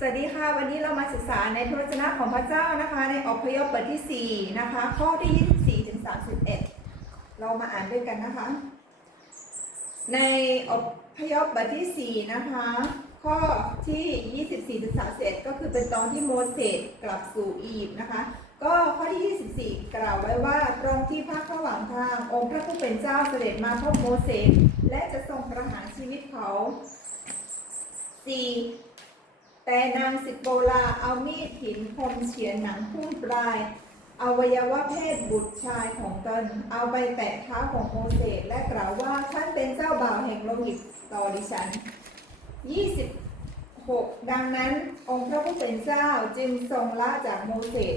สวัสดีค่ะ วันนี้เรามาศึกษาในพระวจนะของพระเจ้านะคะ ในอพยพบทที่4นะคะ ข้อที่ 24ถึง31 เรามาอ่านด้วยกันนะคะ ในอพยพบทที่4นะคะ ข้อที่ 24ถึง31 ก็คือเป็นตอนที่โมเสสกลับสู่อียิปต์นะคะ ก็ข้อที่ 24 กล่าวไว้ว่าตรงที่พักระหว่างทางองค์พระผู้เป็นเจ้าเสด็จมาพบโมเสสและจะทรงประหารชีวิตเขา 4. แต่นางสิโปลาเอามีดหินคมเฉียนหนังพุ่งปลาย อวัยวะเพศบุตรชายของตนเอาไปแตะเท้าของโมเสสและกล่าวว่าท่านเป็นเจ้าบ่าวแห่งโลหิตต่อดิฉัน 26 ดังนั้นองค์พระผู้เป็นเจ้าจึงทรงละจากโมเสส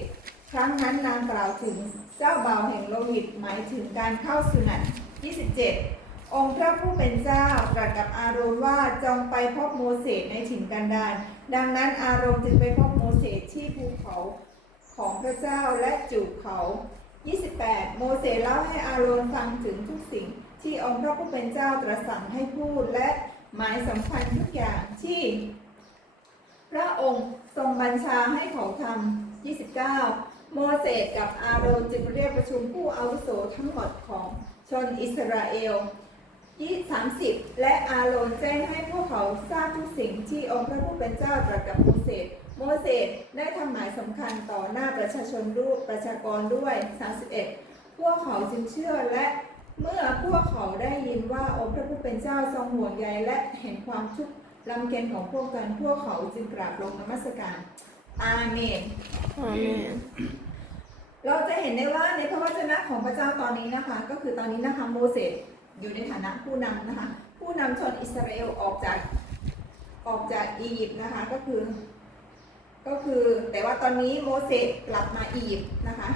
ครั้งนั้นนางกล่าวถึงเจ้าบ่าวแห่งโลหิตหมายถึงการเข้าสุนัต27 องค์พระผู้เป็นเจ้าตรัสกับอาโรนว่าจงไปพบโมเสสในถิ่นกันดารดังนั้นอาโรนจึงไปพบโมเสสที่ภูเขาของพระเจ้าและจูบเขา 28 โมเสสเล่าให้อาโรนฟังถึงทุกสิ่ง ที่องค์พระผู้เป็นเจ้าตรัสสั่งให้พูดและหมายสำคัญทุกอย่างที่ พระองค์ทรงบัญชาให้เขาทำ29 โมเสสกับอาโรนจึงเรียกประชุมผู้อาวุโสทั้งหมดของชนอิสราเอล ยี่สามสิบและอาโรนแจ้งให้พวกเขาทราบทุกสิ่งที่องค์พระผู้เป็นเจ้าตรัสกับโมเสส โมเสสได้ทำหมายสำคัญต่อหน้าประชาชนรูปประชากรด้วย 31 พวกเขาจึงเชื่อและเมื่อพวกเขาได้ยินว่าองค์พระผู้เป็นเจ้าทรงห่วงใยและเห็นความทุกข์ลำเค็ญของพวกกัน พวกเขาจึงกราบลงนมัสการ อาเมน อาเมน เราจะเห็นได้ว่าในพระวจนะของพระเจ้าตอนนี้นะคะ ก็คือตอนนี้นะคะโมเสส อยู่ในฐานะผู้นำนะคะ ผู้นำชนอิสราเอลออกจากออกจากอียิปต์นะคะก็คือ ก็คือแต่ว่าตอนนี้โมเสสกลับมาอียิปต์นะคะ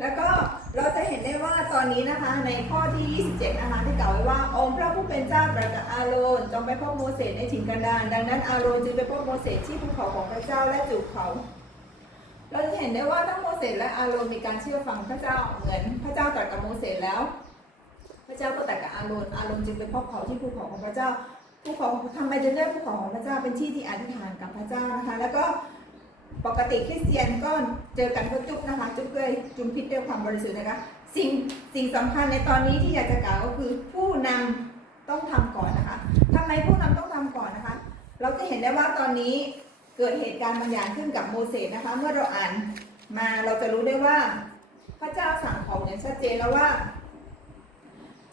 แล้วก็เราจะเห็นได้ว่าตอนนี้นะคะในข้อที่ 27 นะคะที่กล่าวไว้ว่าองค์พระผู้เป็นเจ้าตรัสกับอาโรนจงไปพบโมเสสในถิ่นกันดารดังนั้นอาโรนจึงไปพบโมเสสที่ภูเขาของพระเจ้าและจูบเขาเราจะเห็นได้ว่าทั้งโมเสสและอาโรนมีการเชื่อฟังพระเจ้าเหมือนพระเจ้าตรัสกับโมเสสแล้ว พระเจ้าก็แตรัสกับอาโรนอาโรนจึงไปพบเขาที่ภูเขาของพระเจ้าภูเขาทำไมจึงเรียกภูเขาของพระเจ้าเป็นที่ที่อธิษฐานกับพระเจ้านะคะ แล้วก็ปกติคริสเตียนก็เจอกันก็จุ๊บนะคะจุ๊บด้วยจุมพิษด้วยความบริสุทธิ์นะคะ สิ่งสิ่งสำคัญในตอนนี้ที่อยากจะกล่าวก็คือผู้นำต้องทำก่อนนะคะทำไมผู้นำต้องทำก่อนนะคะ เราจะเห็นได้ว่าตอนนี้เกิดเหตุการณ์บางอย่างขึ้นกับโมเสสนะคะ เมื่อเราอ่านมาเราจะรู้ได้ว่า พระเจ้าสั่งเขาอย่างชัดเจนแล้วว่า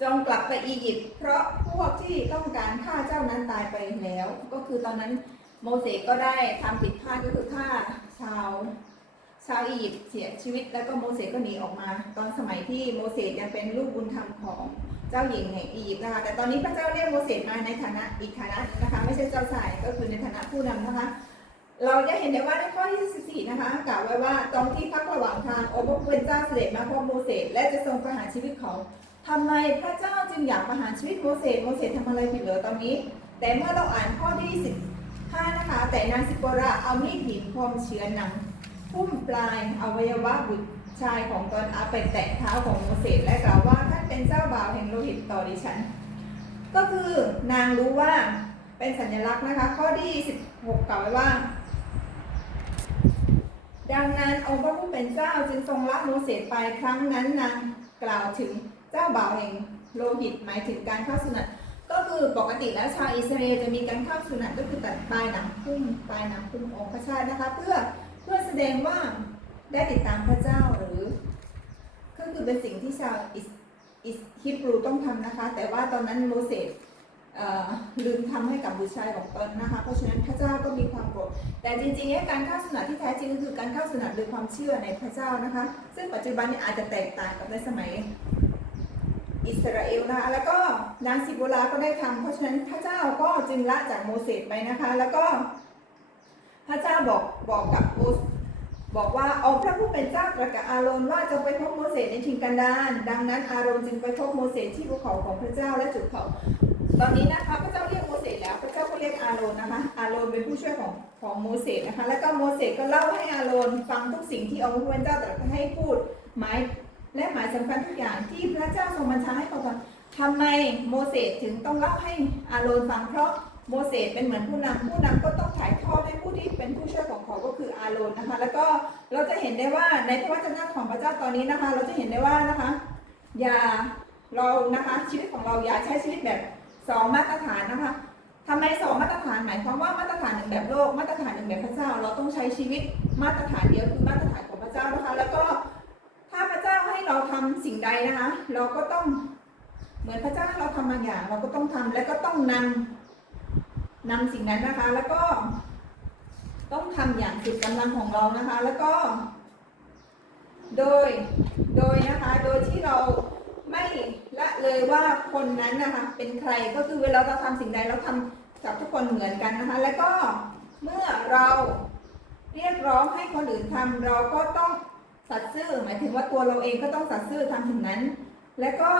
จงกลับไปอียิปต์เพราะพวกที่ต้องการฆ่าเจ้านั้นตายไปแล้ว ก็คือตอนนั้นโมเสสก็ได้ทำผิดพลาดก็คือฆ่าชาวชาวอียิปต์เสียชีวิต แล้วก็โมเสสก็หนีออกมา ตอนสมัยที่โมเสสยังเป็นลูกบุญธรรมของเจ้าหญิงแห่งอียิปต์นะคะแต่ตอนนี้พระเจ้าเรียกโมเสสมาในฐานะอีกฐานะนะคะ ไม่ใช่เจ้าชายก็คือในฐานะผู้นำนะคะเราจะเห็นได้ว่าในข้อที่14นะคะกล่าวไว้ว่าตรงที่พักระหว่างทางองค์พระผู้เป็นเจ้าเสด็จมาพบโมเสสและจะทรงประหารชีวิตเขา ทำไมพระเจ้าจึงอยากประหารชีวิตโมเสสโมเสสทำอะไรผิดเหรอตอนนี้ แต่เมื่อเราอ่านข้อที่15นะคะ แต่นางสิโปราเอามีดหินคมเฉือหนังพุ่มปลายอวัยวะบุตรชายของตนเอาไปแตะเท้าของโมเสสและกล่าวว่าท่านเป็นเจ้าบ่าวแห่งโลหิตต่อดิฉัน ก็คือนางรู้ว่าเป็นสัญลักษณ์นะคะ ข้อที่ 16กล่าวไว้ว่า ดังนั้นองค์พระผู้เป็นเจ้าจึงทรงละโมเสสไปครั้งนั้นนางกล่าวถึง เจ้าบ่าวแห่งโลหิตหมายถึงการเข้าสุนัตก็คือปกติแล้วชาวอิสราเอลจะมีการเข้าสุนัตก็คือตัดปลายหนังพุ่มปลายหนังพุ่มองค์พระชาตินะคะ เพื่อเพื่อแสดงว่าได้ติดตามพระเจ้าหรือ ก็คือเป็นสิ่งที่ชาวอิสอิสฮิบรูต้องทำนะคะ แต่ว่าตอนนั้นโมเสสลืมทำให้กับบุตรชายของตนนะคะ เพราะฉะนั้นพระเจ้าก็มีความโกรธแต่จริงๆการเข้าสนัตที่แท้จริงก็คือการเข้าสนัตโดยความเชื่อในพระเจ้านะคะ ซึ่งปัจจุบันนี้อาจจะแตกต่างกับในสมัย อิสราเอลนะคะแล้วก็นางสิโบลาก็ได้ทำเพราะฉะนั้นพระเจ้าก็จึงละจากโมเสสไปนะคะ แล้วก็พระเจ้าบอกบอกกับโมเสบอกว่าองค์พระผู้เป็นเจ้าตรัสกับอาโรนว่าจะไปพบโมเสสในถิ่นกันดารดังนั้นอาโรนจึงไปพบโมเสสที่ภูเขาของพระเจ้าและจุดเขาตอนนี้นะคะพระเจ้าเรียกโมเสสแล้วพระเจ้าก็เรียกอาโรนนะคะอาโรนเป็นผู้ช่วยของของโมเสสนะคะ แล้วก็โมเสสก็เล่าให้อาโรนฟังทุกสิ่งที่องค์พระผู้เป็นเจ้าตรัสให้พูดหมาย และหมายสำคัญทุกอย่างที่พระเจ้าทรงบัญชาให้เขาทำทำไมโมเสสถึงต้องเล่าให้อาโรนฟังเพราะโมเสสเป็นเหมือนผู้นำผู้นำก็ต้องถ่ายทอดให้ผู้ที่เป็นโรนนะคะ แล้วก็เราจะเห็นได้ว่าในพระวจนะของพระเจ้าตอนนี้นะคะ เราจะเห็นได้ว่านะคะ อย่าเรานะคะชีวิตของเราอย่าใช้ชีวิตแบบสองมาตรฐานนะคะทำไมสองมาตรฐานหมายความว่ามาตรฐานหนึ่งแบบโลกมาตรฐานหนึ่งแบบพระเจ้า เราต้องใช้ชีวิตมาตรฐานเดียวคือมาตรฐานของพระเจ้านะคะ แล้วก็ เจ้าให้เราทำสิ่งใดนะคะ เราก็ต้องเหมือนพระเจ้าให้เราทำบางอย่าง เราก็ต้องทำและก็ต้องนำนำสิ่งนั้นนะคะ แล้วก็ต้องทำอย่างสุดกำลังของเรานะคะ แล้วก็ โดยโดยนะคะ โดยที่เราไม่ละเลยว่าคนนั้นนะคะเป็นใครก็คือเวลาเราทำสิ่งใดเราทำกับทุกคนเหมือนกันนะคะ แล้วก็เมื่อเราเรียกร้องให้คนอื่นทำเราก็ต้อง สัตย์ซื่อหมายถึงว่าตัวเราเองก็ต้องสัตย์ซื่อทำถึงนั้น และก็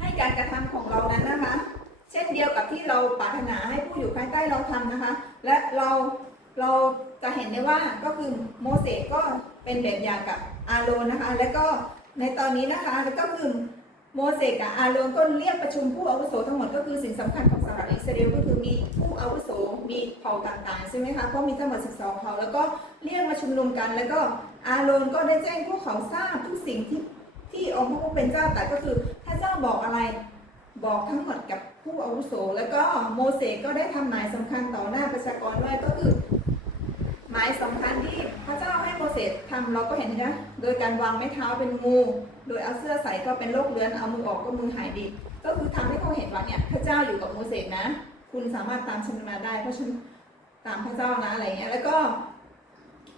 ให้การกระทำของเรานั้นนะคะ เช่นเดียวกับที่เราปรารถนาให้ผู้อยู่ภายใต้เราทำนะคะ และเราเราจะเห็นได้ว่าก็คือโมเสสก็เป็นแบบอย่างกับอาโรนนะคะ และก็ในตอนนี้นะคะก็คือโมเสสกับอาโรนก็เรียกประชุมผู้อาวุโสทั้งหมดก็คือสิ่งสำคัญของสหรัฐอิสราเอลก็คือมี มีเผ่าต่างๆ ใช่ไหมคะก็มีทั้งหมด 12 เผ่าแล้วก็เรียกมาชุมนุมกัน แล้วก็อาโรนก็ได้แจ้งพวกเขาทราบทุกสิ่งที่ที่องค์พระผู้เป็นเจ้าแต่ก็คือถ้าเจ้าบอกอะไรบอกทั้งหมดกับผู้อาวุโส แล้วก็โมเสสก็ได้ทำหมายสำคัญต่อหน้าประชากรด้วยก็คือ หมายสำคัญที่พระเจ้าให้โมเสสทำเราก็เห็นนะโดยการวางไม้เท้าเป็นงูโดยเอาเสื้อใส่ก็เป็นโรคเรื้อนเอามือออกก็มือหายดี ก็คือทำให้เขาเห็นว่าเนี่ยพระเจ้าอยู่กับโมเสสนะ คุณสามารถตามฉันมาได้ เพราะฉันตามพระเจ้านะอะไรเงี้ยแล้วก็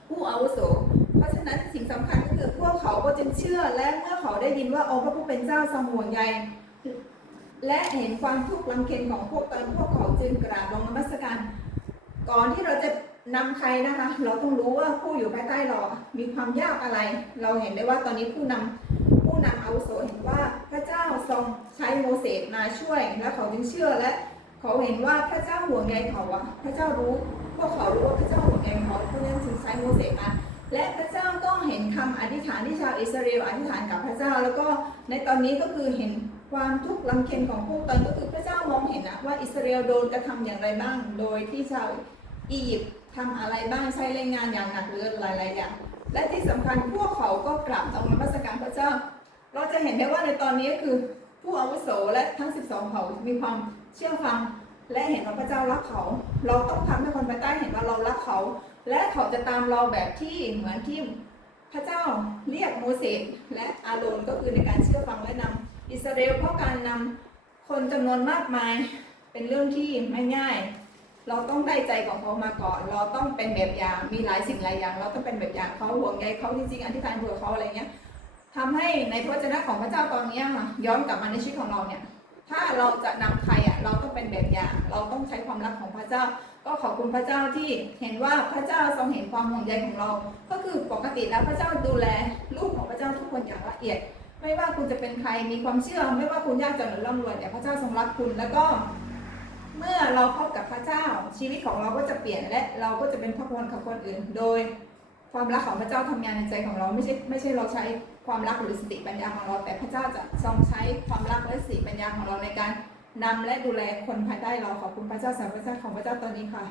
ผู้อาวุโส เพราะฉะนั้นสิ่งสำคัญก็คือพวกเขาก็จึงเชื่อและเมื่อเขาได้ยินว่าองค์พระผู้เป็นเจ้าทรงห่วงใยและเห็นความทุกข์ลำเค็ญของพวกตนพวกเขาจึงกราบลงนมัสการ ก่อนที่เราจะนำใครนะคะ เราต้องรู้ว่าผู้อยู่ภายใต้เรา มีความยากอะไร เราเห็นได้ว่าตอนนี้ผู้นำผู้นำอาวุโสเห็นว่าพระเจ้าทรงใช้โมเสสมาช่วย และเขาจึงเชื่อและ เขาเห็นว่าพระเจ้าห่วงใยเขาอะพระเจ้ารู้พวกเขารู้ว่าพระเจ้าห่วงใยเขาเพราะนั้นจึงใช้โมเสสมาและพระเจ้าก็เห็นคำอธิษฐานที่ชาวอิสราเอลอธิษฐานกับพระเจ้า แล้วก็ในตอนนี้ก็คือเห็นความทุกข์ลำเค็ญของพวกตนก็คือพระเจ้ามองเห็นนะว่าอิสราเอลโดนกระทำอย่างไรบ้าง โดยที่ชาวอียิปต์ทำอะไรบ้างใช้แรงงานอย่างหนักหรือหลายๆอย่างและที่สำคัญพวกเขาก็กราบลงนมัสการพระเจ้า เราจะเห็นได้ว่าในตอนนี้ก็คือ ผู้อาวุโสและทั้ง 12 เผ่ามีความเชื่อฟัง และเห็นว่าพระเจ้ารักเขา เราต้องทำให้คนภายใต้เห็นว่าเรารักเขา และเขาจะตามเราแบบที่เหมือนที่พระเจ้าเรียกโมเสสและอาโรนก็คือในการเชื่อฟังและนำอิสราเอลเพราะการนำคนจำนวนมากมายเป็นเรื่องที่ไม่ง่าย เราต้องได้ใจของเขามาก่อน เราต้องเป็นแบบอย่างมีหลายสิ่งหลายอย่าง เราต้องเป็นแบบอย่างเขาห่วงใยเขาจริงๆอธิษฐานเผื่อเขาอะไรเงี้ย ทำให้ในพระวจนะของพระเจ้าตอนนี้ยค่ะย้อนกลับมาในชีวิตของเราเนี่ย ถ้าเราจะนำใครอะเราต้องเป็นแบบอย่างเราต้องใช้ความรักของพระเจ้า ก็ขอบคุณพระเจ้าที่เห็นว่าพระเจ้าทรงเห็นความห่วงใยของเรา ก็คือปกติแล้วพระเจ้าดูแลลูกของพระเจ้าทุกคนอย่างละเอียด ไม่ว่าคุณจะเป็นใครมีความเชื่อ ไม่ว่าคุณยากจนหรือร่ำรวยเนี่ยพระเจ้าทรงรักคุณแล้วก็เมื่อเราพบกับพระเจ้าชีวิตของเราก็จะเปลี่ยนและเราก็จะเป็นพระพรกับคนอื่น โดยความรักของพระเจ้าทำงานในใจของเราไม่ใช่ไม่ใช่เราใช้ ความรักหรือสติปัญญาของเรา แต่พระเจ้าจะทรงใช้ความรักและสติปัญญาของเราในการนำและดูแลคนภายใต้เราขอบคุณพระเจ้าสำหรับพระเจ้าของพระเจ้าตอนนี้ค่ะ